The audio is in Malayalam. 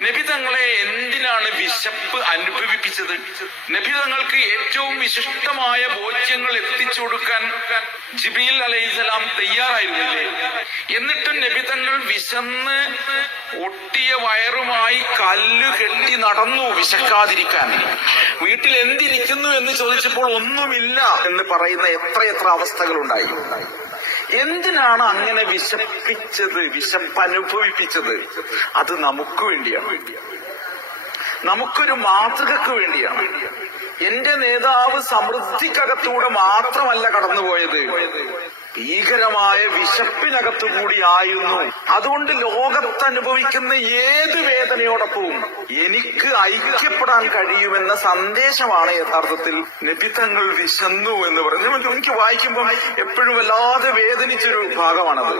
നബി തങ്ങളെ എന്തിനാണ് വിശപ്പ് അനുഭവിപ്പിച്ചത്? നബി തങ്ങൾക്ക് ഏറ്റവും വിശിഷ്ടമായ ഭോജ്യങ്ങൾ എത്തിച്ചു കൊടുക്കാൻ ജിബ്രീൽ അലൈഹിസ്സലാം തയ്യാറായിരുന്നില്ലേ? എന്നിട്ടും നബി തങ്ങൾ വിശന്ന് ഒട്ടിയ വയറുമായി കല്ല് കെട്ടി നടന്നു വിശക്കാതിരിക്കാൻ. വീട്ടിൽ എന്തിരിക്കുന്നു എന്ന് ചോദിച്ചപ്പോൾ ഒന്നുമില്ല എന്ന് പറയുന്ന എത്രയെത്ര അവസ്ഥകളുണ്ടായി. എന്തിനാണ് അങ്ങനെ വിശപ്പിച്ചത്, വിശപ്പനുഭവിപ്പിച്ചത്? അത് നമുക്ക് വേണ്ടിയാണ്, നമുക്കൊരു മാതൃകക്ക് വേണ്ടിയാണ്. എന്റെ നേതാവ് സമൃദ്ധിക്കകത്തൂടെ മാത്രമല്ല കടന്നുപോയത്, ഭീകരമായ വിശപ്പിനകത്തുകൂടിയായിരുന്നു. അതുകൊണ്ട് ലോകത്തനുഭവിക്കുന്ന ഏത് വേദനയോടൊപ്പവും എനിക്ക് ഐക്യപ്പെടാൻ കഴിയുമെന്ന സന്ദേശമാണ് യഥാർത്ഥത്തിൽ നബി തങ്ങൾ വിശന്നു എന്ന് പറയുന്നത്. എനിക്ക് വായിക്കുമ്പോൾ എപ്പോഴും വല്ലാതെ വേദനിച്ചൊരു ഭാഗമാണത്.